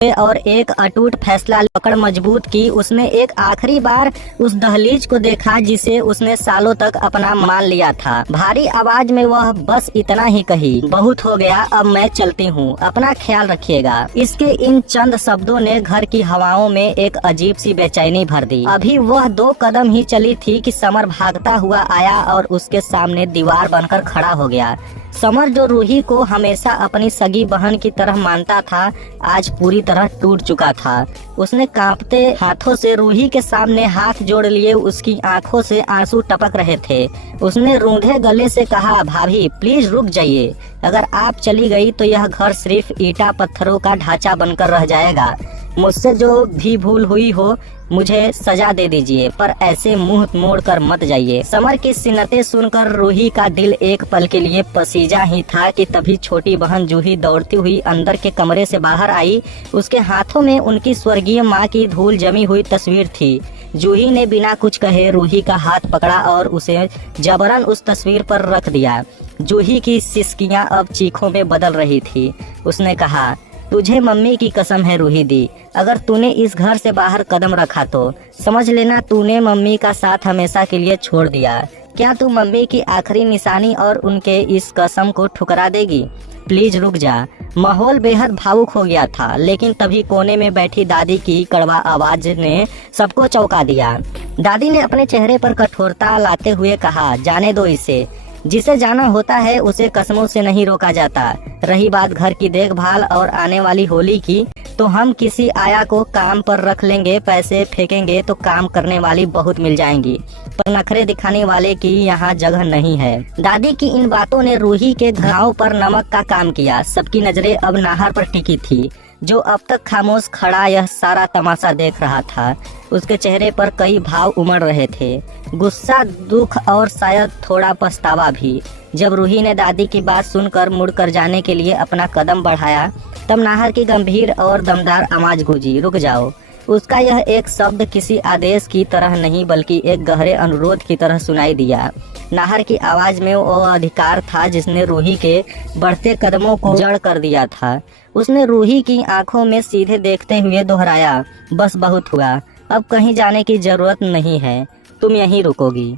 और एक अटूट फैसला पकड़ मजबूत की। उसने एक आखिरी बार उस दहलीज को देखा जिसे उसने सालों तक अपना मान लिया था। भारी आवाज में वह बस इतना ही कही, बहुत हो गया, अब मैं चलती हूँ, अपना ख्याल रखिएगा। इसके इन चंद शब्दों ने घर की हवाओं में एक अजीब सी बेचैनी भर दी। अभी वह 2 कदम ही चली थी कि समर भागता हुआ आया और उसके सामने दीवार बनकर खड़ा हो गया। समर, जो रूही को हमेशा अपनी सगी बहन की तरह मानता था, आज पूरी तरह टूट चुका था। उसने कांपते हाथों से रूही के सामने हाथ जोड़ लिए, उसकी आंखों से आंसू टपक रहे थे। उसने रूंधे गले से कहा, भाभी प्लीज रुक जाइए, अगर आप चली गई तो यह घर सिर्फ ईंटा पत्थरों का ढांचा बनकर रह जाएगा। मुझसे जो भी भूल हुई हो मुझे सजा दे दीजिए, पर ऐसे मुंह मोड़ कर मत जाइए। समर की सिन्नतें सुनकर रूही का दिल एक पल के लिए पसीजा ही था कि तभी छोटी बहन जूही दौड़ती हुई अंदर के कमरे से बाहर आई। उसके हाथों में उनकी स्वर्गीय माँ की धूल जमी हुई तस्वीर थी। जूही ने बिना कुछ कहे रूही का हाथ पकड़ा और उसे जबरन उस तस्वीर पर रख दिया। जूही की सिसकियां अब चीखों में बदल रही थी। उसने कहा, तुझे मम्मी की कसम है रूही दी, अगर तूने इस घर से बाहर कदम रखा तो समझ लेना तूने मम्मी का साथ हमेशा के लिए छोड़ दिया। क्या तू मम्मी की आखिरी निशानी और उनके इस कसम को ठुकरा देगी? प्लीज रुक जा। माहौल बेहद भावुक हो गया था, लेकिन तभी कोने में बैठी दादी की कड़वा आवाज ने सबको चौंका दिया। दादी ने अपने चेहरे पर कठोरता लाते हुए कहा, जाने दो इसे, जिसे जाना होता है उसे कसमों से नहीं रोका जाता। रही बात घर की देखभाल और आने वाली होली की, तो हम किसी आया को काम पर रख लेंगे, पैसे फेंकेंगे तो काम करने वाली बहुत मिल जाएंगी, पर नखरे दिखाने वाले की यहाँ जगह नहीं है। दादी की इन बातों ने रूही के घाव पर नमक का काम किया। सबकी नजरें अब नाहर पर टिकी थी, जो अब तक खामोश खड़ा यह सारा तमाशा देख रहा था। उसके चेहरे पर कई भाव उमड़ रहे थे, गुस्सा, दुख और शायद थोड़ा पछतावा भी। जब रूही ने दादी की बात सुनकर मुड़कर जाने के लिए अपना कदम बढ़ाया, तब नाहर की गंभीर और दमदार आवाज गूंजी, रुक जाओ। उसका यह एक शब्द किसी आदेश की तरह नहीं बल्कि एक गहरे अनुरोध की तरह सुनाई दिया। नाहर की आवाज में वो अधिकार था जिसने रूही के बढ़ते कदमों को जड़ कर दिया था। उसने रूही की आंखों में सीधे देखते हुए दोहराया, बस बहुत हुआ, अब कहीं जाने की जरूरत नहीं है, तुम यहीं रुकोगी।